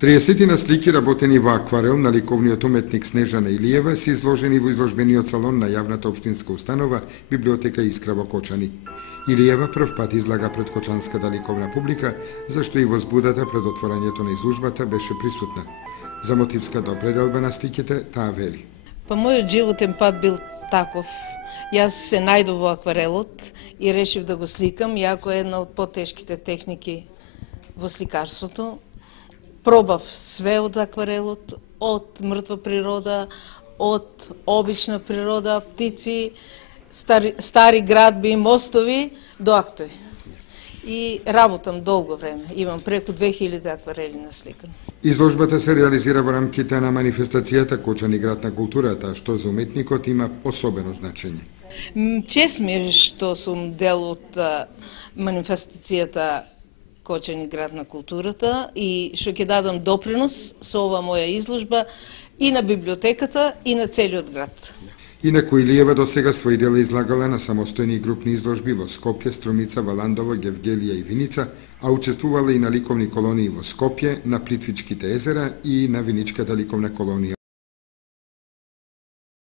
30 слики работени во акварел на ликовниот уметник Снежана Илиева се изложени во изложбениот салон на јавната општинска установа Библиотека Искра во Кочани. Илиева прв пат излага пред кочанската ликовна публика, зашто и возбудата пред отворањето на изложбата беше присутна. За мотивската определба на сликите таа вели: Па мојот животен пат бил таков. Јас се најдов во акварелот и решив да го сликам, иако е една од потешките техники во сликарството. Пробав све од акварелот, од мртва природа, од обична природа, птици, стари градби, мостови, до актови. И работам долго време. Имам преку 2000 акварели насликани. Изложбата се реализира во рамките на манифестацијата Кочани град на културата, што за уметникот има особено значење. Чест ми е што сум дел од манифестацијата Кочани град на културата и што ќе дадам допринос со ова моја изложба и на библиотеката и на целиот град. Инаку Илиева до сега своји дела излагала на самостојни и групни изложби во Скопје, Струмица, Валандово, Гевгелија и Виница, а учествувала и на ликовни колонии во Скопје, на Плитвичките езера и на Виничката ликовна колонија